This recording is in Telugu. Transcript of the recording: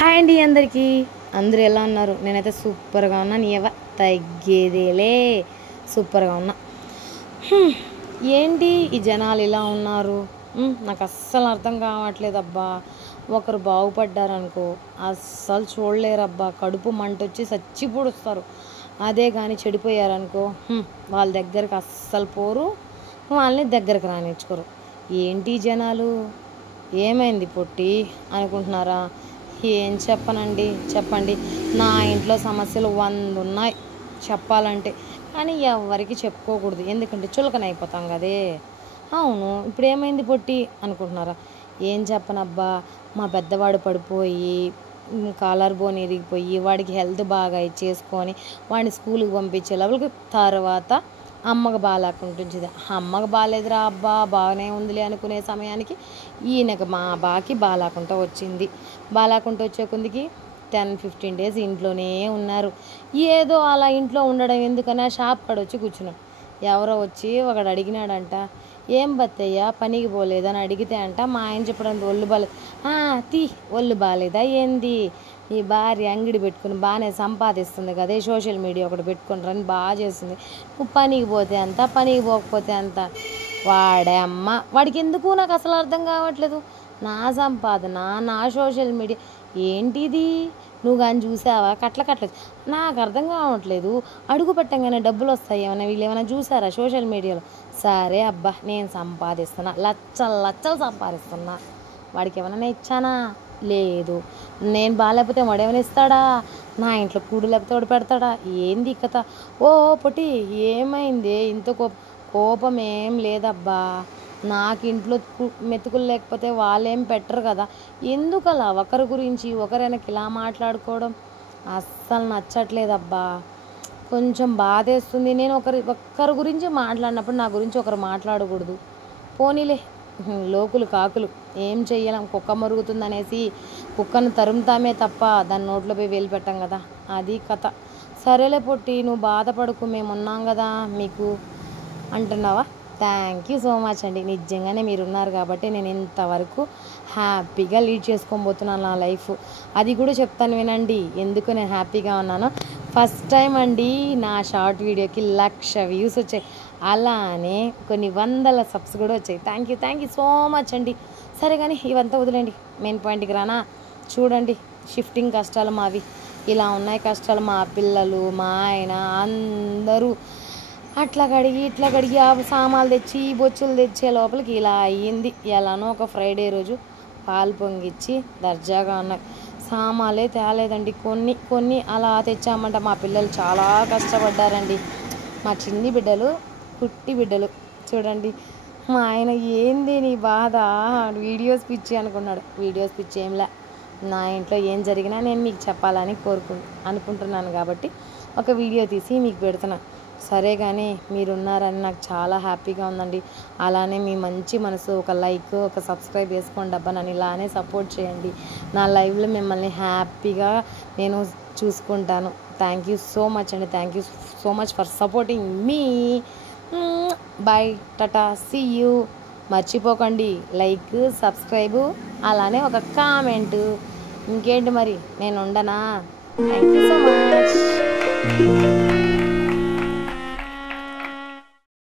హాయ్ అండి అందరికీ. అందరూ ఎలా ఉన్నారు? నేనైతే సూపర్గా ఉన్నా. తగ్గేదేలే, సూపర్గా ఉన్నా. ఏంటి ఈ జనాలు ఇలా ఉన్నారు? నాకు అస్సలు అర్థం కావట్లేదు అబ్బా. ఒకరు బాగుపడ్డారనుకో అస్సలు చూడలేరబ్బా. కడుపు మంట వచ్చి చచ్చి పొడుస్తారు. అదే కానీ చెడిపోయారనుకో వాళ్ళ దగ్గరికి అస్సలు పోరు, వాళ్ళని దగ్గరకు రానిచ్చుకోరు. ఏంటి జనాలు? ఏమైంది పొట్టి అనుకుంటున్నారా? ఏం చెప్పనండి, చెప్పండి. నా ఇంట్లో సమస్యలు 100 ఉన్నాయి చెప్పాలంటే, కానీ ఎవరికి చెప్పుకోకూడదు, ఎందుకంటే చులకన అయిపోతాం కదే. అవును, ఇప్పుడు ఏమైంది పొట్టి అనుకుంటున్నారా? ఏం చెప్పనబ్బా, మా పెద్దవాడు పడిపోయి కాలర్ బోన్ ఇరిగిపోయి వాడికి హెల్త్ బాగా చేసుకొని వాడిని స్కూల్కి పంపించే లోపలికి తర్వాత అమ్మకు బాగాలేకుంటుంది. అమ్మకు బాగాలేదురా అబ్బా, బాగానే ఉందిలే అనుకునే సమయానికి ఈయనకు మా బాకి బాగాలేకుండా వచ్చింది. బాగాలేకుండా వచ్చే కొందికి 10-15 డేస్ ఇంట్లోనే ఉన్నారు. ఏదో అలా ఇంట్లో ఉండడం ఎందుకని ఆ షాప్ కాడ వచ్చి కూర్చున్నాడు. ఎవరో వచ్చి ఒకడు అడిగినాడంట, ఏం బత్తయ్యా పనికి పోలేదని అడిగితే అంట మా ఆయన చెప్పడానికి ఒళ్ళు బాగాలేదు. తీ ఒళ్ళు బాగాలేదా ఏంది? ఈ భార్య అంగిడి పెట్టుకుని బాగానే సంపాదిస్తుంది కదే, సోషల్ మీడియా ఒకటి పెట్టుకుని రని బాగా చేస్తుంది. నువ్వు పనికి పోతే అంత, పనికి పోకపోతే అంత. వాడే అమ్మ, వాడికి ఎందుకు నాకు అసలు అర్థం కావట్లేదు. నా సంపాదన, నా సోషల్ మీడియా ఏంటిది? నువ్వు కానీ చూసావా? కట్ల నాకు అర్థం కావట్లేదు. అడుగు పెట్టంగానే డబ్బులు వస్తాయి ఏమైనా, వీళ్ళు ఏమైనా చూసారా సోషల్ మీడియాలో? సరే అబ్బా, నేను సంపాదిస్తున్నా, లచ్చలు సంపాదిస్తున్నా. వాడికి ఏమైనా ఇచ్చానా? లేదు. నేను బాగాలేకపోతే వాడేమైనా ఇస్తాడా? నా ఇంట్లో కూడు లేకపోతే వాడు పెడతాడా? ఏంది కథ? ఓ పొట్టి, ఏమైంది ఇంత కోపం? ఏం లేదబ్బా, నాకు ఇంట్లో మెతుకులు లేకపోతే వాళ్ళేం పెట్టరు కదా, ఎందుకు అలా ఒకరి గురించి ఒకరైనాకి ఇలా మాట్లాడుకోవడం అస్సలు నచ్చట్లేదబ్బా. కొంచెం బాధేస్తుంది. నేను ఒక్కరి గురించి మాట్లాడినప్పుడు నా గురించి ఒకరు మాట్లాడకూడదు. పోనీలే, లోకులు కాకులు ఏం చెయ్యలేం. కుక్క మరుగుతుందనేసి కుక్కను తరుముతామే తప్ప దాని నోట్లో పోయి వేలు పెట్టాం కదా, అది కథ. సరేలే పొట్టి, నువ్వు బాధపడకు, మేము ఉన్నాం కదా మీకు అంటున్నావా? థ్యాంక్ యూ సో మచ్ అండి. నిజంగానే మీరు ఉన్నారు కాబట్టి నేను ఇంతవరకు హ్యాపీగా లీడ్ చేసుకొని పోతున్నాను నా లైఫ్. అది కూడా చెప్తాను వినండి, ఎందుకు నేను హ్యాపీగా ఉన్నానో. ఫస్ట్ టైం అండి నా షార్ట్ వీడియోకి 1,00,000 వ్యూస్ వచ్చాయి. అలానే కొన్ని 100 సబ్స్ కూడా వచ్చాయి. థ్యాంక్ యూ సో మచ్ అండి. సరే కానీ ఇవంతా వదిలేండి, మెయిన్ పాయింట్కి రానా? చూడండి, షిఫ్టింగ్ కష్టాలు మావి ఇలా ఉన్నాయి. కష్టాలు మా పిల్లలు, మా ఆయన అందరూ అట్లా కడిగి ఇట్లా కడిగి ఆ సామాన్లు తెచ్చి బొచ్చులు తెచ్చే లోపలికి ఇలా అయ్యింది. ఎలానో ఒక ఫ్రైడే రోజు పాలు పొంగిచ్చి దర్జాగా ఉన్నాయి. సామాన్లే తేలేదండి, కొన్ని అలా తెచ్చామంట. మా పిల్లలు చాలా కష్టపడ్డారండి. మా చిన్ని బిడ్డలు, కుట్టి బిడ్డలు చూడండి. మా ఆయన ఏంది నీ బాధ, వీడియోస్ పిచ్చి అనుకున్నాడు. వీడియోస్ పిచ్చి ఏంలే, నా ఇంట్లో ఏం జరిగినా నేను మీకు చెప్పాలని అనుకుంటున్నాను కాబట్టి ఒక వీడియో తీసి మీకు పెడుతున్నా. సరే కానీ మీరున్నారని నాకు చాలా హ్యాపీగా ఉందండి. అలానే మీ మంచి మనసు, ఒక లైక్, ఒక సబ్స్క్రైబ్ చేసుకోండి అబ్బా. నన్ను ఇలానే సపోర్ట్ చేయండి. నా లైవ్లో మిమ్మల్ని హ్యాపీగా నేను చూసుకుంటాను. థ్యాంక్ యూ సో మచ్ అండి. Thank you so much for supporting మీ. Bye, tata, see you. మర్చిపోకండి లైక్, సబ్స్క్రైబు, అలానే ఒక కామెంటు. ఇంకేంటి మరి, నేను ఉండనా? Thank you so much.